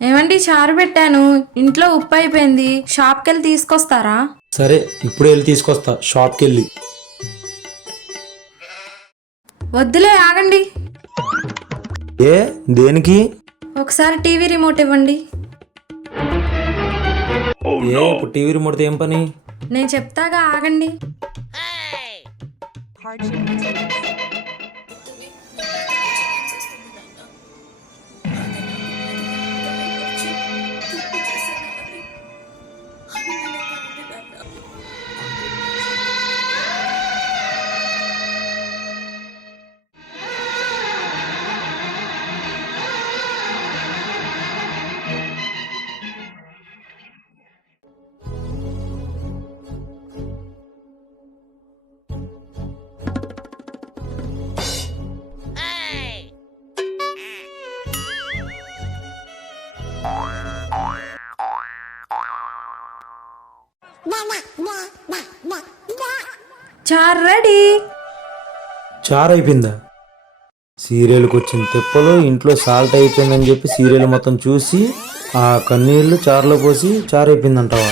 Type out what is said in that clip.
ఏమండి చారు పెట్టాను, ఇంట్లో ఉప్పు అయిపోయింది, షాప్కి వెళ్ళి తీసుకొస్తారా? సరే ఇప్పుడే వెళ్ళి తీసుకొస్తా షాప్కి వెళ్ళి. వద్దులే, ఆగండి. ఏ దేనికి? ఒకసారి టీవీ రిమోట్ ఇవ్వండి. ఇప్పుడు టీవీ రిమోట్ ఏం పని? నేను చెప్తాగా, ఆగండి. చారు రెడీ. చారు అయిపోయిందా? సీరియల్కి వచ్చిన తిప్పలు ఇంట్లో సాల్ట్ అయిపోయిందని చెప్పి సీరియల్ మొత్తం చూసి ఆ కన్నీళ్లు చారులో పోసి చారు అయిపోయిందంటావా?